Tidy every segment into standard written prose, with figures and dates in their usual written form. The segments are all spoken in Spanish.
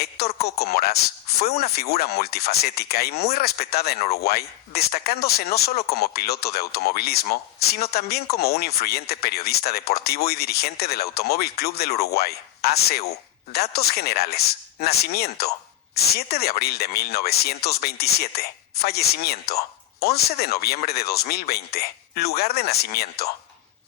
Héctor Coco Moraz fue una figura multifacética y muy respetada en Uruguay, destacándose no solo como piloto de automovilismo, sino también como un influyente periodista deportivo y dirigente del Automóvil Club del Uruguay, ACU. Datos generales. Nacimiento: 7 de abril de 1927. Fallecimiento: 11 de noviembre de 2020. Lugar de nacimiento: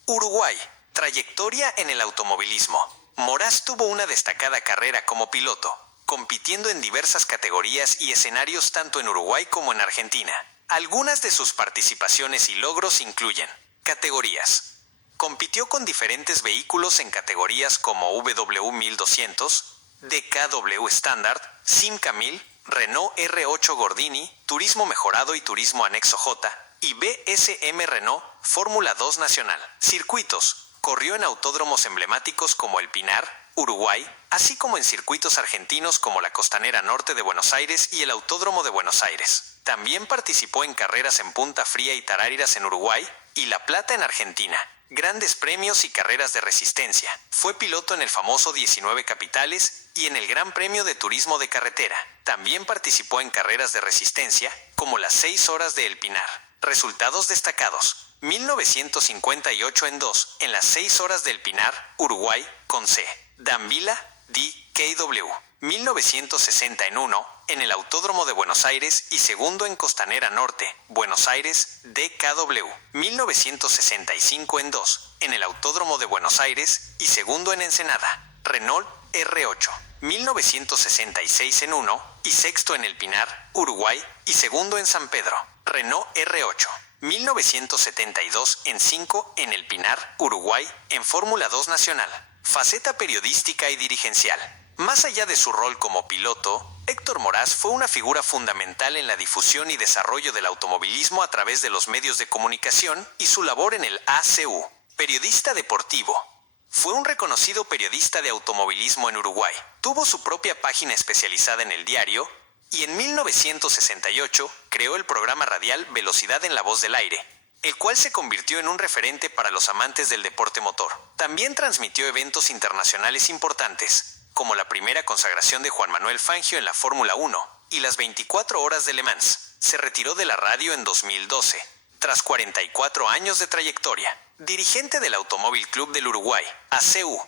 Uruguay. Trayectoria en el automovilismo. Moraz tuvo una destacada carrera como piloto, compitiendo en diversas categorías y escenarios tanto en Uruguay como en Argentina. Algunas de sus participaciones y logros incluyen: categorías. Compitió con diferentes vehículos en categorías como W1200, DKW Standard, Simca 1000, Renault R8 Gordini, Turismo Mejorado y Turismo Anexo J, y BSM Renault, Fórmula 2 Nacional. Circuitos. Corrió en autódromos emblemáticos como El Pinar, Uruguay, así como en circuitos argentinos como la Costanera Norte de Buenos Aires y el Autódromo de Buenos Aires. También participó en carreras en Punta Fría y Taráriras en Uruguay y La Plata en Argentina. Grandes premios y carreras de resistencia. Fue piloto en el famoso 19 Capitales y en el Gran Premio de Turismo de Carretera. También participó en carreras de resistencia como las 6 horas de El Pinar. Resultados destacados: 1958 en 2, en las 6 horas del Pinar, Uruguay, con C. Danvila, DKW. 1960 en 1, en el Autódromo de Buenos Aires y segundo en Costanera Norte, Buenos Aires, DKW. 1965 en 2, en el Autódromo de Buenos Aires y segundo en Ensenada, Renault R8. 1966 en 1 y sexto en El Pinar, Uruguay y segundo en San Pedro, Renault R8. 1972 en 5 en El Pinar, Uruguay, en Fórmula 2 Nacional. Faceta periodística y dirigencial. Más allá de su rol como piloto, Héctor Moraz fue una figura fundamental en la difusión y desarrollo del automovilismo a través de los medios de comunicación y su labor en el ACU. Periodista deportivo. Fue un reconocido periodista de automovilismo en Uruguay. Tuvo su propia página especializada en el diario y en 1968 creó el programa radial Velocidad en la Voz del Aire, el cual se convirtió en un referente para los amantes del deporte motor. También transmitió eventos internacionales importantes, como la primera consagración de Juan Manuel Fangio en la Fórmula 1 y las 24 horas de Le Mans. Se retiró de la radio en 2012, tras 44 años de trayectoria. Dirigente del Automóvil Club del Uruguay, ACU.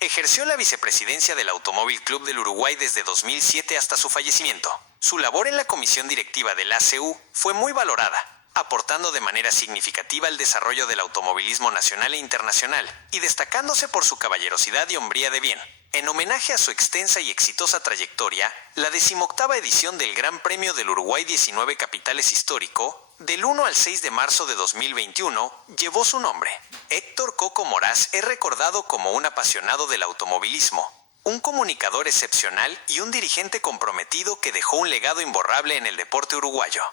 Ejerció la vicepresidencia del Automóvil Club del Uruguay desde 2007 hasta su fallecimiento. Su labor en la comisión directiva del ACU fue muy valorada, aportando de manera significativa al desarrollo del automovilismo nacional e internacional, y destacándose por su caballerosidad y hombría de bien. En homenaje a su extensa y exitosa trayectoria, la 18ª edición del Gran Premio del Uruguay 19 Capitales Histórico, del 1 al 6 de marzo de 2021, llevó su nombre. Héctor Coco Moraz es recordado como un apasionado del automovilismo, un comunicador excepcional y un dirigente comprometido que dejó un legado imborrable en el deporte uruguayo.